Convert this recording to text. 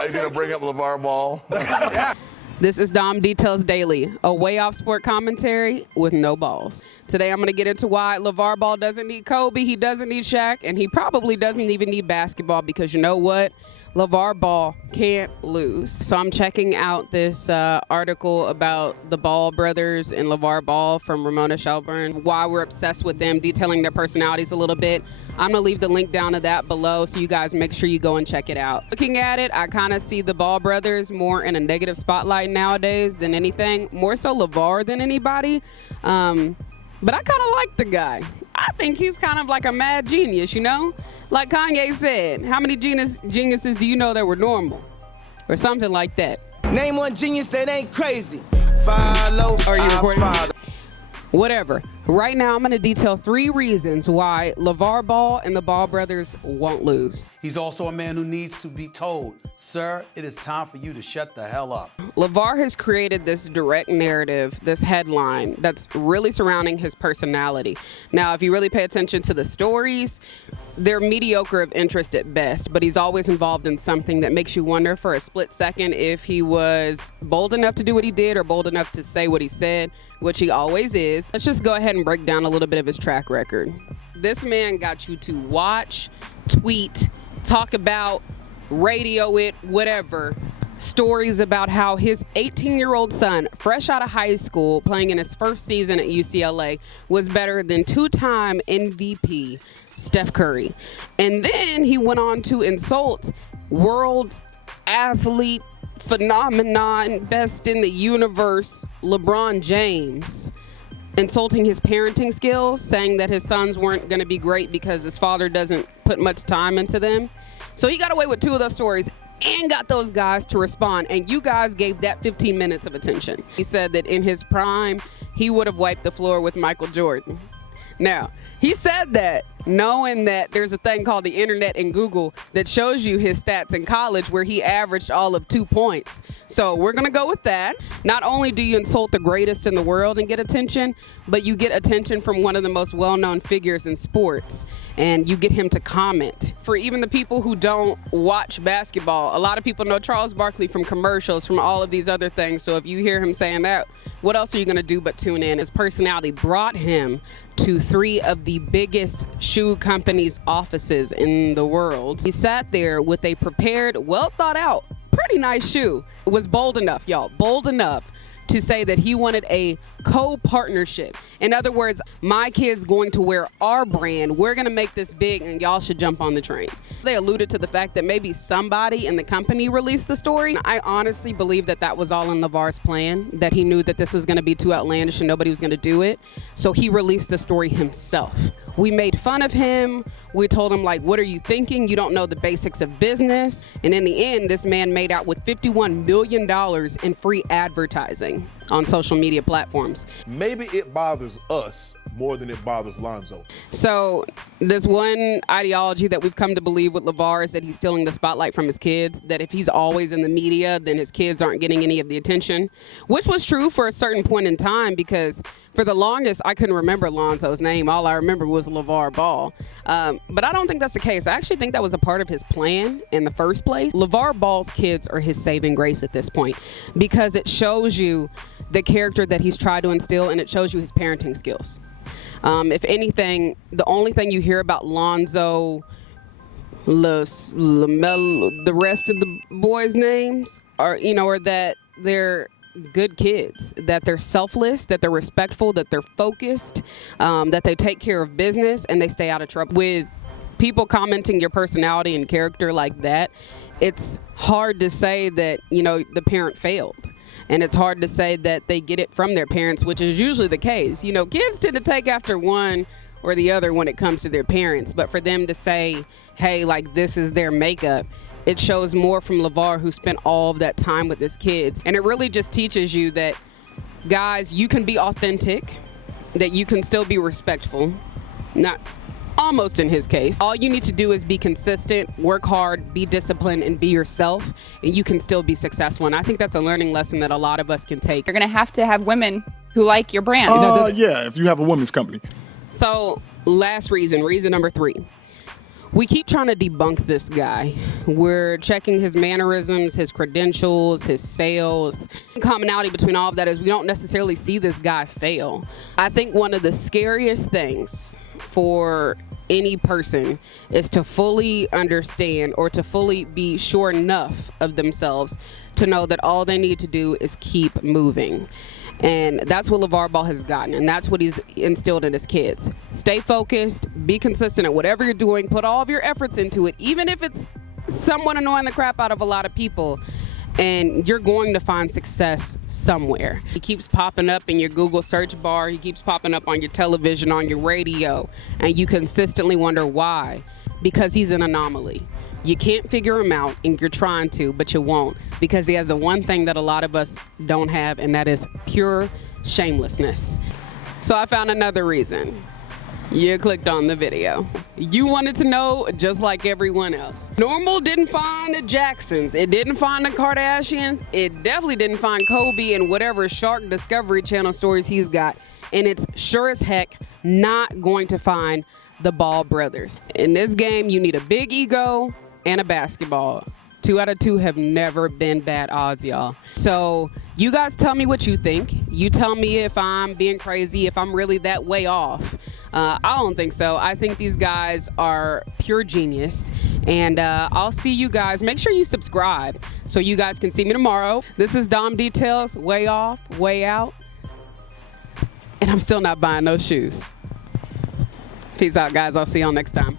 Are you going to bring up LaVar Ball? This is Dom Details Daily, a way off sport commentary with no balls. Today I'm going to get into why LaVar Ball doesn't need Kobe, he doesn't need Shaq, and he probably doesn't even need basketball because you know what? LaVar Ball can't lose. So I'm checking out this article about the Ball brothers and LaVar Ball from Ramona Shelburne, why we're obsessed with them, detailing their personalities a little bit. I'm going to leave the link down to that below so you guys make sure you go and check it out. Looking at it, I kind of see the Ball brothers more in a negative spotlight nowadays than anything, more so LaVar than anybody. But I kind of like the guy. I think he's kind of like a mad genius, you know? Like Kanye said, how many geniuses do you know that were normal? Or something like that. Name one genius that ain't crazy. Follow. Are you recording? Whatever. Right now, I'm going to detail 3 reasons why LaVar Ball and the Ball brothers won't lose. He's also a man who needs to be told, sir, it is time for you to shut the hell up. LaVar has created this direct narrative, this headline that's really surrounding his personality. Now, if you really pay attention to the stories, they're mediocre of interest at best, but he's always involved in something that makes you wonder for a split second if he was bold enough to do what he did or bold enough to say what he said, which he always is. Let's just go ahead and break down a little bit of his track record. This man got you to watch, tweet, talk about, radio it, whatever, stories about how his 18-year-old son, fresh out of high school, playing in his first season at UCLA, was better than 2-time MVP Steph Curry. And then he went on to insult world athlete phenomenon, best in the universe, LeBron James, insulting his parenting skills, saying that his sons weren't going to be great because his father doesn't put much time into them. So he got away with 2 of those stories and got those guys to respond, and you guys gave that 15 minutes of attention. He said that in his prime, he would have wiped the floor with Michael Jordan. Now, he said that knowing that there's a thing called the internet and Google that shows you his stats in college where he averaged all of 2 points. So we're going to go with that. Not only do you insult the greatest in the world and get attention, but you get attention from one of the most well-known figures in sports, and you get him to comment. For even the people who don't watch basketball, a lot of people know Charles Barkley from commercials, from all of these other things. So if you hear him saying that, what else are you going to do but tune in? His personality brought him to 3 of the biggest shoe companies' offices in the world. He sat there with a prepared, well thought out, pretty nice shoe. It was bold enough, y'all, bold enough to say that he wanted a co-partnership. In other words, my kid's going to wear our brand. We're going to make this big and y'all should jump on the train. They alluded to the fact that maybe somebody in the company released the story. I honestly believe that that was all in LaVar's plan, that he knew that this was going to be too outlandish and nobody was going to do it. So he released the story himself. We made fun of him. We told him, like, what are you thinking? You don't know the basics of business. And in the end, this man made out with $51 million in free advertising on social media platforms. Maybe it bothers us more than it bothers Lonzo. So this one ideology that we've come to believe with LaVar is that he's stealing the spotlight from his kids, that if he's always in the media, then his kids aren't getting any of the attention, which was true for a certain point in time because for the longest, I couldn't remember Lonzo's name. All I remember was LaVar Ball. But I don't think that's the case. I actually think that was a part of his plan in the first place. LaVar Ball's kids are his saving grace at this point because it shows you the character that he's tried to instill and it shows you his parenting skills. If anything, the only thing you hear about Lonzo, LaMelo, the rest of the boys' names are that they're good kids, that they're selfless, that they're respectful, that they're focused, that they take care of business and they stay out of trouble. With people commenting your personality and character like that, it's hard to say that, the parent failed. And it's hard to say that they get it from their parents, which is usually the case. Kids tend to take after one or the other when it comes to their parents. But for them to say, hey, like this is their makeup, it shows more from LaVar, who spent all of that time with his kids. And it really just teaches you that, guys, you can be authentic, that you can still be respectful, not almost in his case. All you need to do is be consistent, work hard, be disciplined, and be yourself, and you can still be successful. And I think that's a learning lesson that a lot of us can take. You're going to have women who like your brand. Yeah, if you have a women's company. So last reason number 3. we keep trying to debunk this guy. We're checking his mannerisms, his credentials, his sales. The commonality between all of that is we don't necessarily see this guy fail. I think one of the scariest things for any person is to fully understand or to fully be sure enough of themselves to know that all they need to do is keep moving. And that's what Lavar Ball has gotten, and that's what he's instilled in his kids. Stay focused, be consistent at whatever you're doing, put all of your efforts into it, even if it's somewhat annoying the crap out of a lot of people, and you're going to find success somewhere. He keeps popping up in your Google search bar, he keeps popping up on your television, on your radio, and you consistently wonder why. Because he's an anomaly. You can't figure him out, and you're trying to, but you won't, because he has the one thing that a lot of us don't have, and that is pure shamelessness. So I found another reason. You clicked on the video. You wanted to know just like everyone else. Normal didn't find the Jacksons. It didn't find the Kardashians. It definitely didn't find Kobe and whatever Shark Discovery Channel stories he's got. And it's sure as heck not going to find the Ball brothers. In this game, you need a big ego and a basketball. 2 out of 2 have never been bad odds, y'all. So you guys tell me what you think. You tell me if I'm being crazy, if I'm really that way off. I don't think so. I think these guys are pure genius. And I'll see you guys. Make sure you subscribe so you guys can see me tomorrow. This is Dom Details, way off, way out. And I'm still not buying those shoes. Peace out, guys. I'll see y'all next time.